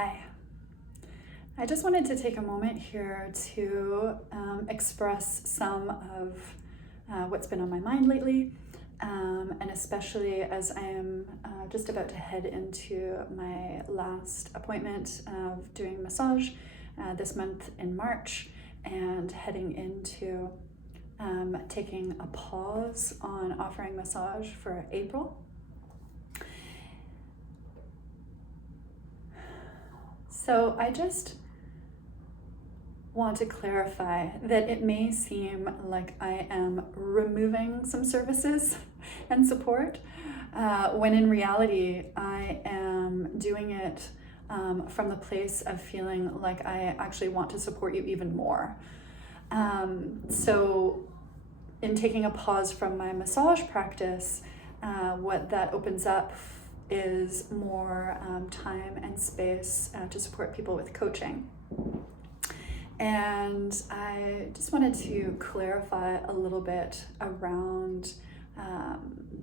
Hi. I just wanted to take a moment here to express some of what's been on my mind lately, and especially as I am just about to head into my last appointment of doing massage this month in March, and heading into taking a pause on offering massage for April. So I just want to clarify that it may seem like I am removing some services and support, when in reality I am doing it from the place of feeling like I actually want to support you even more. So in taking a pause from my massage practice, what that opens up is more time and space to support people with coaching. And I just wanted to clarify a little bit around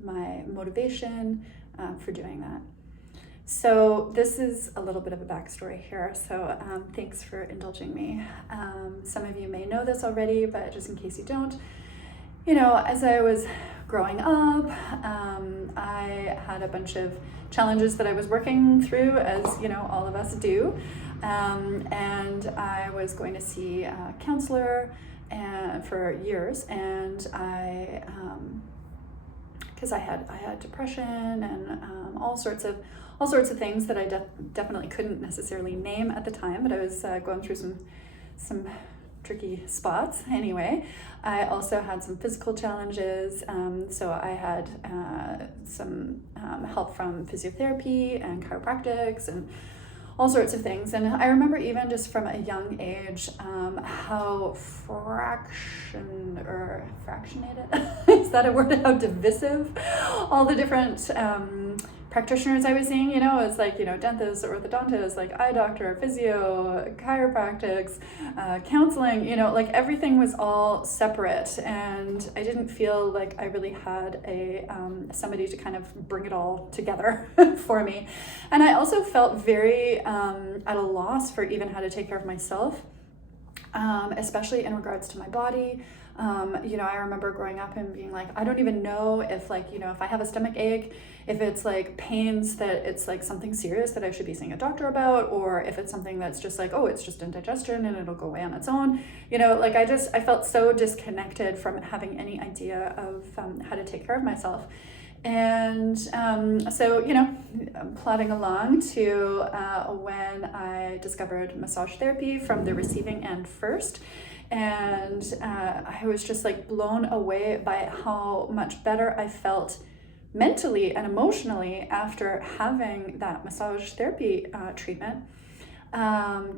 my motivation for doing that. So this is a little bit of a backstory here, so thanks for indulging me. Some of you may know this already, but just in case you don't, as I was growing up, I had a bunch of challenges that I was working through, as all of us do, and I was going to see a counselor for years, and because I had depression and all sorts of things that I definitely couldn't necessarily name at the time, but I was going through some tricky spots. Anyway, I also had some physical challenges, so I had some help from physiotherapy and chiropractics and all sorts of things. And I remember even just from a young age how fractionated is that a word? How divisive all the different practitioners I was seeing, it's like, dentists, orthodontists, like eye doctor, physio, chiropractics, counseling, like everything was all separate, and I didn't feel like I really had somebody to kind of bring it all together for me. And I also felt very at a loss for even how to take care of myself, especially in regards to my body. I remember growing up and being like, I don't even know if if I have a stomach ache, if it's like pains that it's like something serious that I should be seeing a doctor about, or if it's something that's just like, oh, it's just indigestion and it'll go away on its own. I felt so disconnected from having any idea of how to take care of myself. And so, I'm plodding along to when I discovered massage therapy from the receiving end first. And I was just like blown away by how much better I felt mentally and emotionally after having that massage therapy treatment,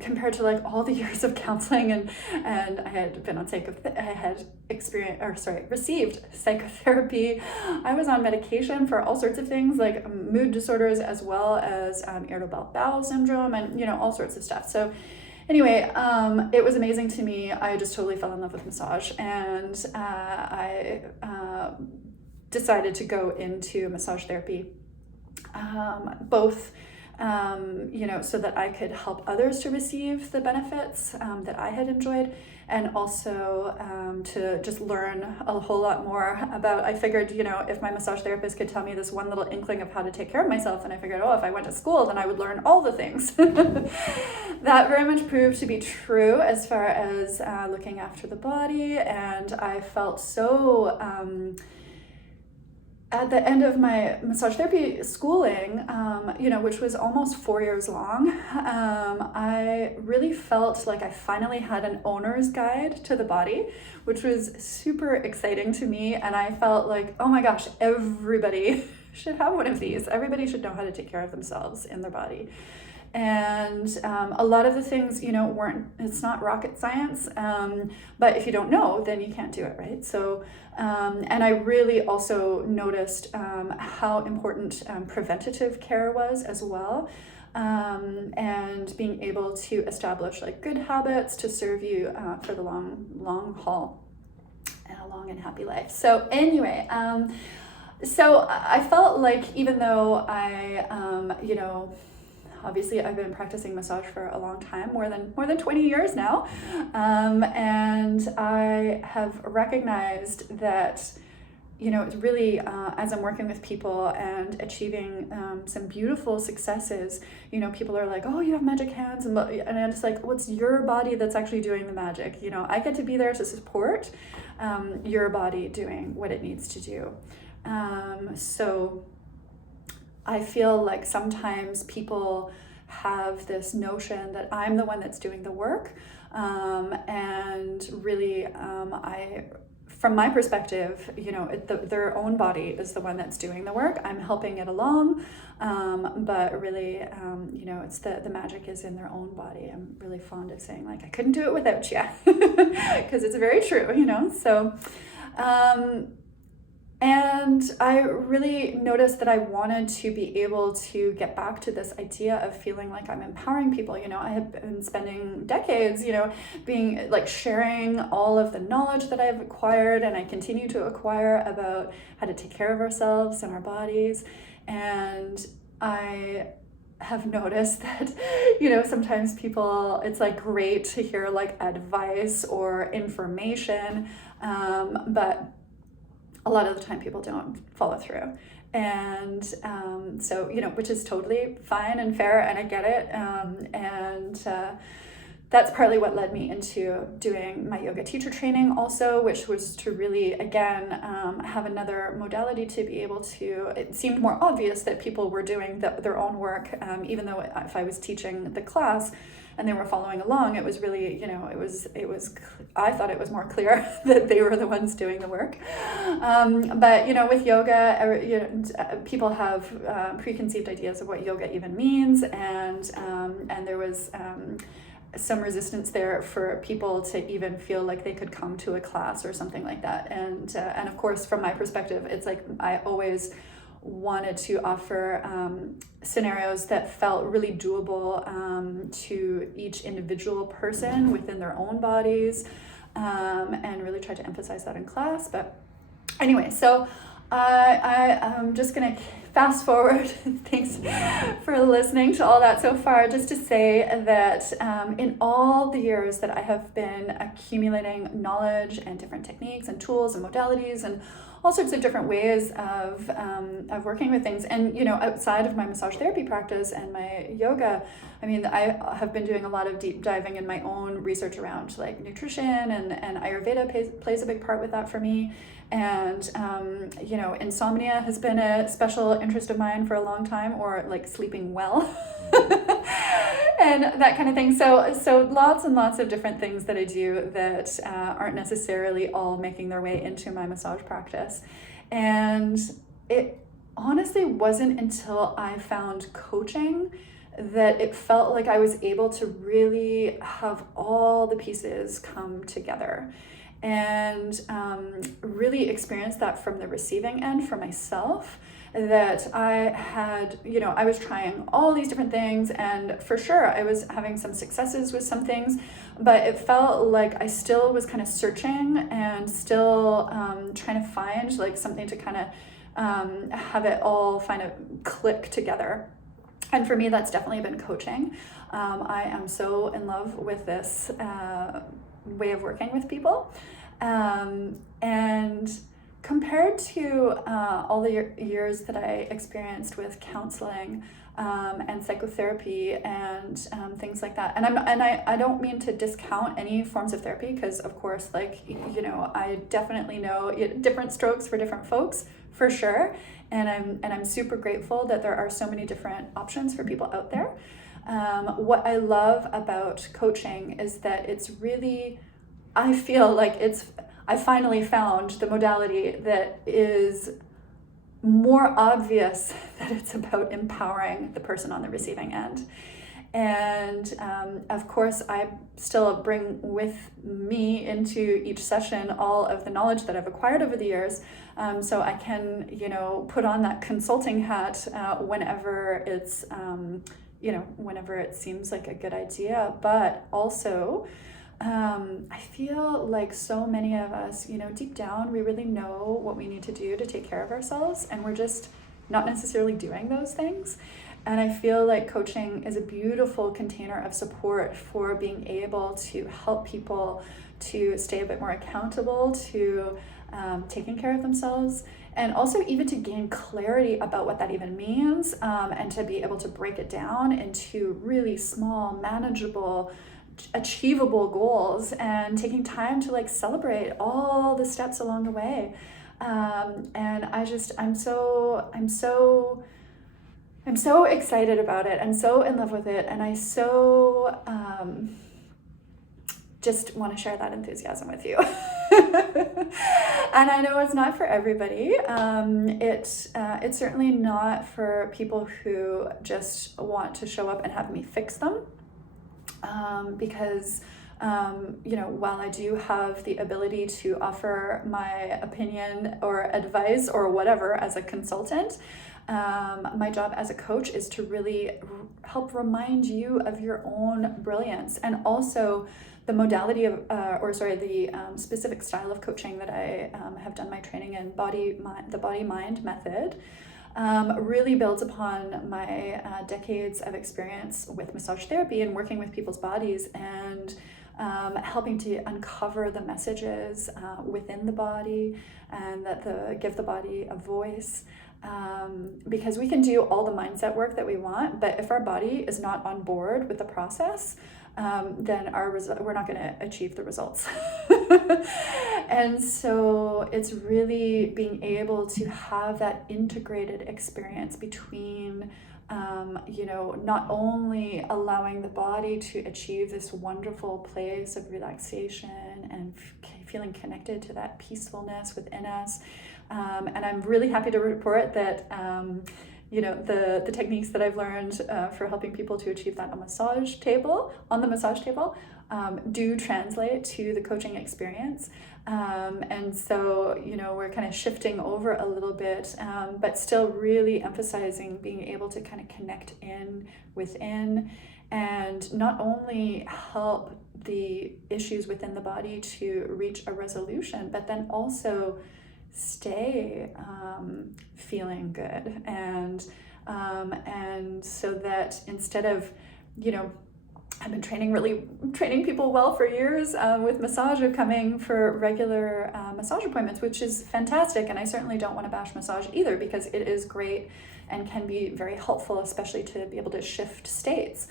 compared to like all the years of counseling and I had been on received psychotherapy. I was on medication for all sorts of things like mood disorders, as well as irritable bowel syndrome, and all sorts of stuff. So anyway, it was amazing to me. I just totally fell in love with massage, and I decided to go into massage therapy, both so that I could help others to receive the benefits that I had enjoyed, and also to just learn a whole lot more about, I figured, if my massage therapist could tell me this one little inkling of how to take care of myself, then I figured, if I went to school, then I would learn all the things. That very much proved to be true as far as looking after the body, and I felt so at the end of my massage therapy schooling, which was almost 4 years long, I really felt like I finally had an owner's guide to the body, which was super exciting to me. And I felt like, oh my gosh, everybody should have one of these. Everybody should know how to take care of themselves in their body. And a lot of the things, it's not rocket science, but if you don't know, then you can't do it, right? So, and I really also noticed how important preventative care was as well, and being able to establish like good habits to serve you for the long haul and a long and happy life. So anyway, so I felt like even though I, obviously I've been practicing massage for a long time, more than 20 years now. And I have recognized that, it's really, as I'm working with people and achieving some beautiful successes, people are like, oh, you have magic hands. And I'm just like, well, it's your body that's actually doing the magic. I get to be there to support your body doing what it needs to do. So I feel like sometimes people have this notion that I'm the one that's doing the work. And really, from my perspective, their own body is the one that's doing the work. I'm helping it along, but really, it's the magic is in their own body. I'm really fond of saying, like, I couldn't do it without you, because it's very true, So, and I really noticed that I wanted to be able to get back to this idea of feeling like I'm empowering people. I have been spending decades, being like sharing all of the knowledge that I've acquired and I continue to acquire about how to take care of ourselves and our bodies. And I have noticed that, sometimes people, it's like great to hear like advice or information, but a lot of the time people don't follow through. And so, which is totally fine and fair, and I get it. And that's partly what led me into doing my yoga teacher training also, which was to really, again, have another modality to be able to, it seemed more obvious that people were doing their own work, even though if I was teaching the class and they were following along, it was really, I thought it was more clear that they were the ones doing the work. But, with yoga, people have preconceived ideas of what yoga even means. And there was some resistance there for people to even feel like they could come to a class or something like that. And of course, from my perspective, it's like I always wanted to offer scenarios that felt really doable to each individual person within their own bodies, and really tried to emphasize that in class. But anyway, so I'm just going to fast forward. Thanks for listening to all that so far. Just to say that in all the years that I have been accumulating knowledge and different techniques and tools and modalities and all sorts of different ways of working with things, and outside of my massage therapy practice and my yoga, I have been doing a lot of deep diving in my own research around like nutrition, and Ayurveda plays a big part with that for me. And insomnia has been a special interest of mine for a long time, or like sleeping well and that kind of thing. So lots and lots of different things that I do that aren't necessarily all making their way into my massage practice. And it honestly wasn't until I found coaching that it felt like I was able to really have all the pieces come together, and really experience that from the receiving end for myself, that I had, I was trying all these different things, and for sure I was having some successes with some things, but it felt like I still was kind of searching and still trying to find like something to kind of have it all kind of click together. And for me, that's definitely been coaching. I am so in love with this way of working with people. And compared to all the years that I experienced with counseling and psychotherapy and things like that, and I don't mean to discount any forms of therapy, because of course, like, I definitely know different strokes for different folks, for sure, and I'm super grateful that there are so many different options for people out there. What I love about coaching is that it's really, I feel like I finally found the modality that is more obvious that it's about empowering the person on the receiving end. And of course, I still bring with me into each session all of the knowledge that I've acquired over the years, so I can, put on that consulting hat whenever it's, whenever it seems like a good idea. But also, I feel like so many of us, deep down, we really know what we need to do to take care of ourselves, and we're just not necessarily doing those things. And I feel like coaching is a beautiful container of support for being able to help people to stay a bit more accountable to taking care of themselves, and also even to gain clarity about what that even means, and to be able to break it down into really small, manageable, achievable goals, and taking time to like celebrate all the steps along the way. And I'm so excited about it. I'm so in love with it, and I so just want to share that enthusiasm with you. And I know it's not for everybody. It's certainly not for people who just want to show up and have me fix them. Because while I do have the ability to offer my opinion or advice or whatever as a consultant, my job as a coach is to really help remind you of your own brilliance, and also the modality of, the specific style of coaching that I have done my training in, the body-mind method. Really builds upon my decades of experience with massage therapy and working with people's bodies, and helping to uncover the messages within the body, and give the body a voice. Because we can do all the mindset work that we want, but if our body is not on board with the process, then we're not going to achieve the results. And so it's really being able to have that integrated experience between not only allowing the body to achieve this wonderful place of relaxation and feeling connected to that peacefulness within us. And I'm really happy to report that the techniques that I've learned for helping people to achieve that on the massage table do translate to the coaching experience. And so, we're kind of shifting over a little bit, but still really emphasizing being able to kind of connect within, and not only help the issues within the body to reach a resolution, but then also stay feeling good, and so that instead of, I've been training people well for years with massage, of coming for regular massage appointments, which is fantastic, and I certainly don't want to bash massage either, because it is great and can be very helpful, especially to be able to shift states.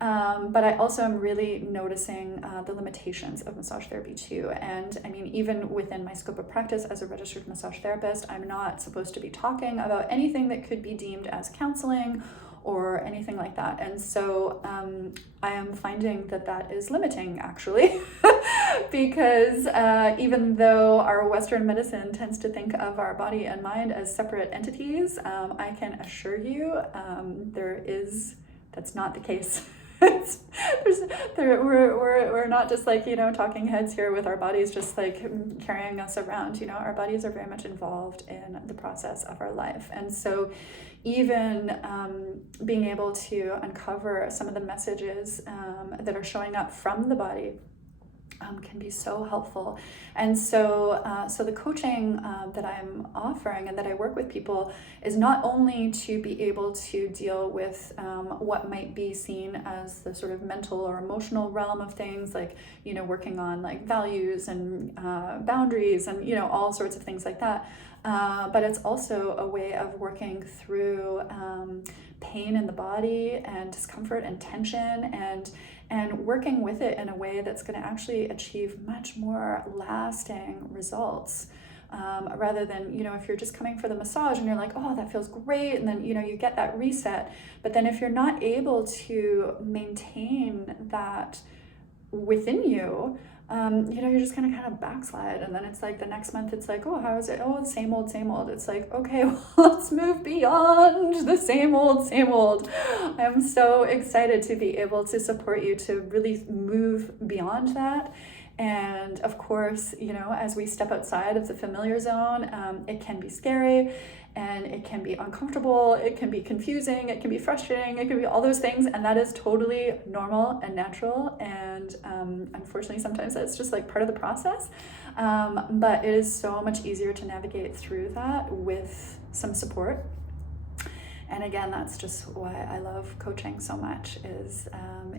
But I also am really noticing the limitations of massage therapy too. And I mean, even within my scope of practice as a registered massage therapist, I'm not supposed to be talking about anything that could be deemed as counseling or anything like that. And so I am finding that is limiting, actually, because even though our Western medicine tends to think of our body and mind as separate entities, I can assure you that's not the case. We're not just like, talking heads here with our bodies just like carrying us around. Our bodies are very much involved in the process of our life. And so even being able to uncover some of the messages that are showing up from the body can be so helpful. And so the coaching that I'm offering and that I work with people is not only to be able to deal with what might be seen as the sort of mental or emotional realm of things, like, working on like values and boundaries and, all sorts of things like that. But it's also a way of working through pain in the body and discomfort and tension, and working with it in a way that's going to actually achieve much more lasting results. Rather than, if you're just coming for the massage and you're like, oh, that feels great, and then, you get that reset. But then if you're not able to maintain that within you, you're just gonna kind of backslide, and then it's like the next month it's like, oh, how is it? Oh, same old. It's like, okay, well, let's move beyond the same old. I'm so excited to be able to support you to really move beyond that. And of course, as we step outside of the familiar zone, it can be scary, and it can be uncomfortable, it can be confusing, it can be frustrating, it can be all those things, and that is totally normal and natural, and unfortunately sometimes that's just like part of the process, but it is so much easier to navigate through that with some support. And again, that's just why I love coaching so much, is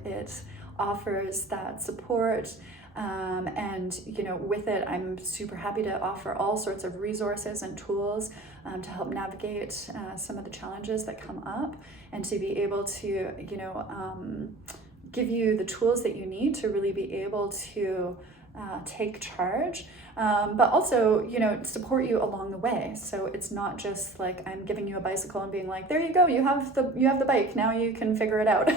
it offers that support. And with it, I'm super happy to offer all sorts of resources and tools to help navigate some of the challenges that come up, and to be able to give you the tools that you need to really be able to take charge, but also support you along the way. So it's not just like I'm giving you a bicycle and being like, there you go, you have the bike, now you can figure it out.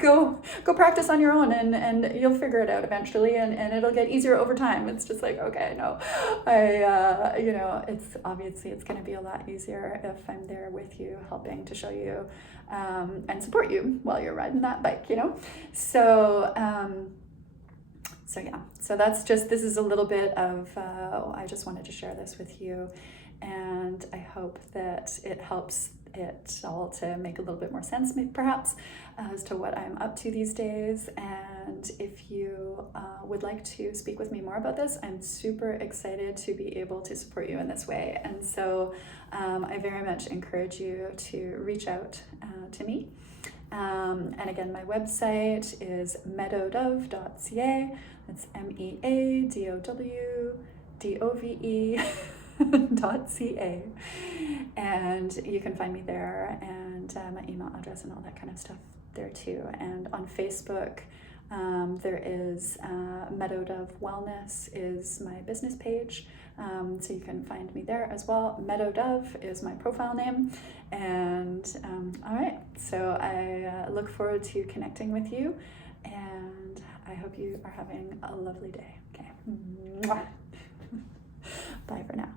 go practice on your own, and you'll figure it out eventually, and it'll get easier over time. It's just like, okay, no, it's obviously it's going to be a lot easier if I'm there with you, helping to show you and support you while you're riding that bike, So this is a little bit of, I just wanted to share this with you, and I hope that it helps it all to make a little bit more sense, perhaps, as to what I'm up to these days. And if you would like to speak with me more about this, I'm super excited to be able to support you in this way. And so I very much encourage you to reach out to me. And again, my website is meadowdove.ca. That's meadowdove.ca. And you can find me there, and my email address and all that kind of stuff there too. And on Facebook, there is Meadow Dove Wellness is my business page, so you can find me there as well. Meadow Dove is my profile name. And all right, so I look forward to connecting with you, and I hope you are having a lovely day. Okay. Bye for now.